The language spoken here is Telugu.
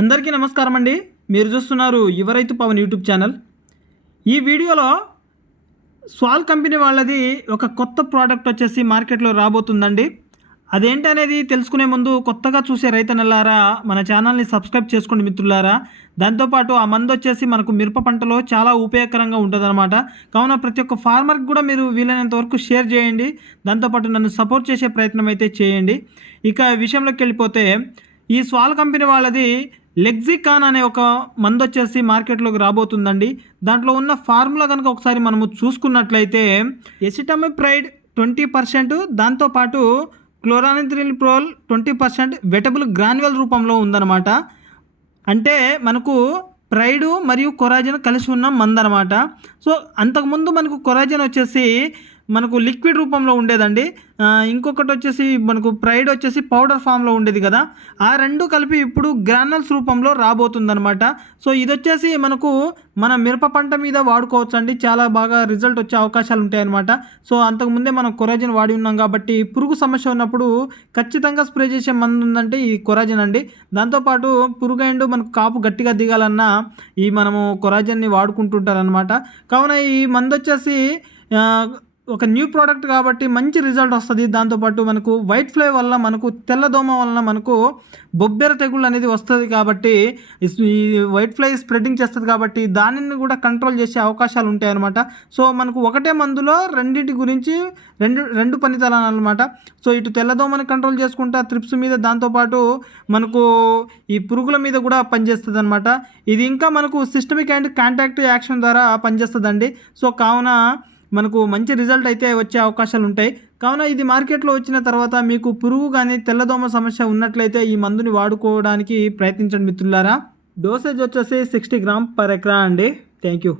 అందరికీ నమస్కారం అండి. మీరు చూస్తున్నారు యువరైతు పవన్ యూట్యూబ్ ఛానల్. ఈ వీడియోలో స్వాల్ కంపెనీ వాళ్ళది ఒక కొత్త ప్రోడక్ట్ వచ్చేసి మార్కెట్లో రాబోతుందండి. అదేంటి అనేది తెలుసుకునే ముందు కొత్తగా చూసే రైతన్నలారా మన ఛానల్ని సబ్స్క్రైబ్ చేసుకోండి మిత్రులారా. దాంతోపాటు ఆ మందు వచ్చేసి మనకు మిరప పంటలో చాలా ఉపయోగకరంగా ఉంటుందన్నమాట. కావున ప్రతి ఒక్క ఫార్మర్కి కూడా మీరు వీలైనంత వరకు షేర్ చేయండి. దాంతోపాటు నన్ను సపోర్ట్ చేసే ప్రయత్నం అయితే చేయండి. ఇక విషయంలోకి వెళ్ళిపోతే ఈ స్వాల్ కంపెనీ వాళ్ళది లెగ్జికాన్ అనే ఒక మందు వచ్చేసి మార్కెట్లోకి రాబోతుందండి. దాంట్లో ఉన్న ఫార్ములా కనుక ఒకసారి మనము చూసుకున్నట్లయితే ఎసిటమిప్రైడ్ ట్వంటీ పర్సెంట్ దాంతోపాటు chlorantraniliprole twenty percent wettable granule రూపంలో ఉందన్నమాట. అంటే మనకు ప్రైడు మరియు కొరాజన్ కలిసి ఉన్న మందు అనమాట సో అంతకుముందు మనకు కొరాజన్ వచ్చేసి మనకు లిక్విడ్ రూపంలో ఉండేదండి. ఇంకొకటి వచ్చేసి మనకు ప్రైడ్ వచ్చేసి పౌడర్ ఫామ్లో ఉండేది కదా. ఆ రెండు కలిపి ఇప్పుడు గ్రానల్స్ రూపంలో రాబోతుందనమాట సో ఇది వచ్చేసి మనకు మన మిరప పంట మీద వాడుకోవచ్చు అండి చాలా బాగా రిజల్ట్ వచ్చే అవకాశాలు ఉంటాయన్నమాట. సో అంతకుముందే మనం కొరాజిన్ వాడి ఉన్నాం కాబట్టి పురుగు సమస్య ఉన్నప్పుడు ఖచ్చితంగా స్ప్రే చేసే మందు ఉందంటే ఈ కొరాజిన్ అండి. దాంతోపాటు పురుగు అండ్ మనకు కాపు గట్టిగా దిగాలన్నా ఈ మనము కొరాజిన్ని వాడుకుంటుంటారనమాట కావున ఈ మందు వచ్చేసి ఒక న్యూ ప్రోడక్ట్ కాబట్టి మంచి రిజల్ట్ వస్తుంది. దాంతోపాటు మనకు వైట్ ఫ్లై వల్ల మనకు తెల్లదోమ వలన మనకు బొబ్బెర తెగుళ్ళు అనేది వస్తుంది కాబట్టి ఈ వైట్ ఫ్లై స్ప్రెడ్డింగ్ చేస్తుంది కాబట్టి దానిని కూడా కంట్రోల్ చేసే అవకాశాలు ఉంటాయి అనమాట సో మనకు ఒకటే మందులో రెండింటి గురించి రెండు రెండు పనితనాలు అనమాట సో ఇటు తెల్లదోమని కంట్రోల్ చేసుకుంటా త్రిప్స్ మీద దాంతోపాటు మనకు ఈ పురుగుల మీద కూడా పనిచేస్తుంది అనమాట ఇది ఇంకా మనకు సిస్టమిక్ అండ్ కాంటాక్ట్ యాక్షన్ ద్వారా పనిచేస్తుందండి. సో కావున మనకు మంచి రిజల్ట్ అయితే వచ్చే అవకాశాలు ఉంటాయి. కావున ఇది మార్కెట్లో వచ్చిన తర్వాత మీకు పురుగు కానీ తెల్లదోమ సమస్య ఉన్నట్లయితే ఈ మందుని వాడుకోవడానికి ప్రయత్నించండి మిత్రులారా. డోసేజ్ వచ్చేసి సిక్స్టీ గ్రామ్ పర్ ఎకరా అండి. Thank you